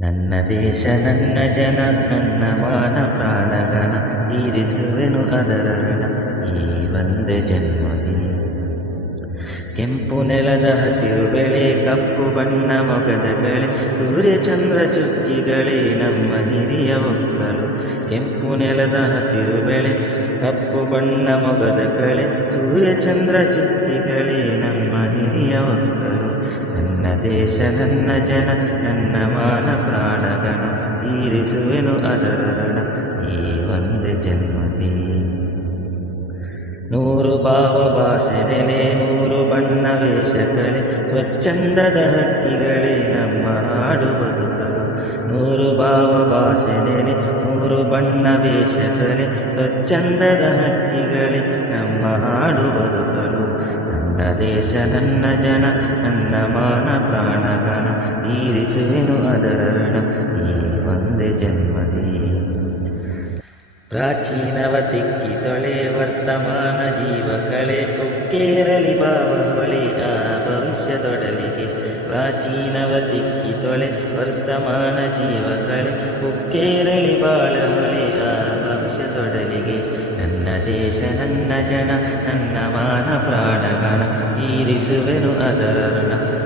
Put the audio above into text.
ನನ್ನ ದೇಶ, ನನ್ನ ಜನ, ನನ್ನ ಮಾನ ಪ್ರಾಣಗಣ ಈರಿಸುವೆನು ಅದರ ಋಣ. ಈ ಒಂದು ಜನ್ಮದಿ ಕೆಂಪು ನೆಲದ ಹಸಿರು ಬೆಳೆ, ಕಪ್ಪು ಬಣ್ಣ ಮೊಗದ ಸೂರ್ಯ ಚಂದ್ರ ಚುಕ್ಕಿಗಳೇ ನಮ್ಮ ಹಿರಿಯ ಒಕ್ಕಲು. ಕೆಂಪು ನೆಲದ ಹಸಿರು ಬೆಳೆ, ಕಪ್ಪು ಬಣ್ಣ ಮೊಗದ ಸೂರ್ಯ ಚಂದ್ರ ಚುಕ್ಕಿಗಳೇ ನಮ್ಮ ಹಿರಿಯ ಒಕ್ಕಲು. ದೇಶ ನನ್ನ ಜನ ನನ್ನ ಮಾನ ಪ್ರಾಣಗಣ ಈರಿಸುವೆನು ಅದರರಣ, ಈ ಒಂದು ಜನ್ಮದಿ. ನೂರು ಭಾವ ಭಾಷೆ ನೂರು ಬಣ್ಣ ವೇಷಗಳೇ, ಸ್ವಚ್ಛಂದದ ಹಕ್ಕಿಗಳೇ ನಮ್ಮ ಹಾಡು ಬದುಕಲು. ನೂರು ಭಾವ ನೂರು ಬಣ್ಣ ವೇಷಗಳೇ, ಸ್ವಚ್ಛಂದದ ಹಕ್ಕಿಗಳೇ ನಮ್ಮ ಹಾಡು ಬದುಕಲು. ನನ್ನ ದೇಶ ನನ್ನ ಜನ ನನ್ನ ಮಾನ ಪ್ರಾಣಗಣ ತೀರಿಸುವೆನು ಅದರ ಋಣ ಈ ಒಂದೇ ಜನ್ಮದಿ ಪ್ರಾಚೀನವ ತಿಕ್ಕಿ ತೊಳೆ ವರ್ತಮಾನ ಜೀವ ಕಳೆ ಉಕ್ಕೇರಲಿ ಭಾವವಳಿ ಆ ಭವಿಷ್ಯದೊಡಲಿಗೆ ಪ್ರಾಚೀನವ ತಿಕ್ಕಿ ತೊಳೆ ವರ್ತಮಾನ ಜೀವ ಕಳೆ ಉಕ್ಕೇರಲಿ ಬಾಳವಳಿ ಆ ಭವಿಷ್ಯದೊಡಲಿಗೆ ನನ್ನ ದೇಶ ನನ್ನ ಜನ ನನ್ನ ಮಾನ ಪ್ರಾಣಗಣ ತೀರಿಸುವೆನು ಅದರ ಋಣ ಈ ಒಂದೇ ಜನ್ಮ